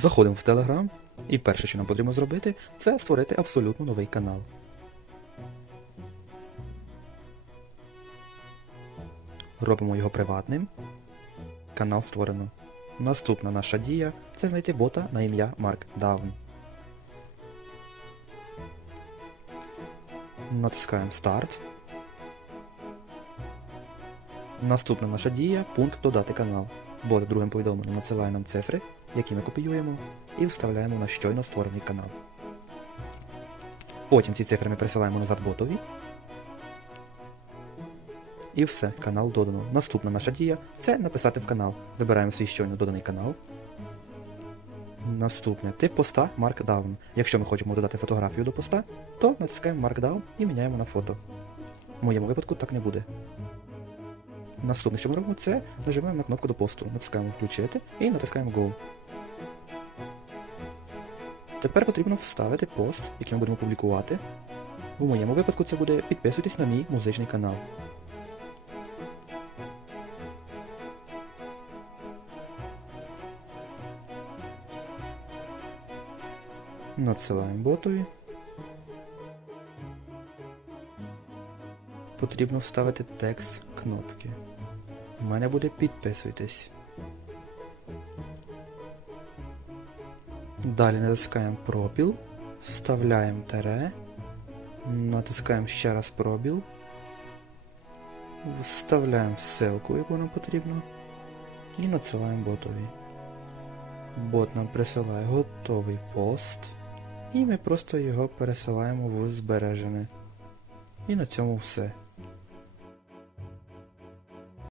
Заходимо в Telegram, і перше, що нам потрібно зробити, це створити абсолютно новий канал. Робимо його приватним. Канал створено. Наступна наша дія це знайти бота на ім'я Markdown. Натискаємо Старт. Наступна наша дія пункт Додати канал. Бот другим повідомленням надсилає нам цифри, які ми копіюємо, і вставляємо на щойно створений канал. Потім ці цифри ми присилаємо назад ботові. І все, канал додано. Наступна наша дія це написати в канал. Вибираємо свій щойно доданий канал. Наступне тип поста Markdown. Якщо ми хочемо додати фотографію до поста, то натискаємо Markdown і міняємо на фото. В моєму випадку так не буде. Наступне, що ми робимо, це нажимаємо на кнопку до посту, натискаємо Включити і натискаємо Go. Тепер потрібно вставити пост, який ми будемо публікувати. У моєму випадку це буде підписуйтесь на мій музичний канал. Надсилаємо ботові. Потрібно вставити текст кнопки. У мене буде підписуйтесь. Далі натискаємо пробіл, вставляємо тире, натискаємо ще раз пробіл, вставляємо ссылку, яку нам потрібно, і надсилаємо ботові. Бот нам присилає готовий пост, і ми просто його пересилаємо в збережене. І на цьому все.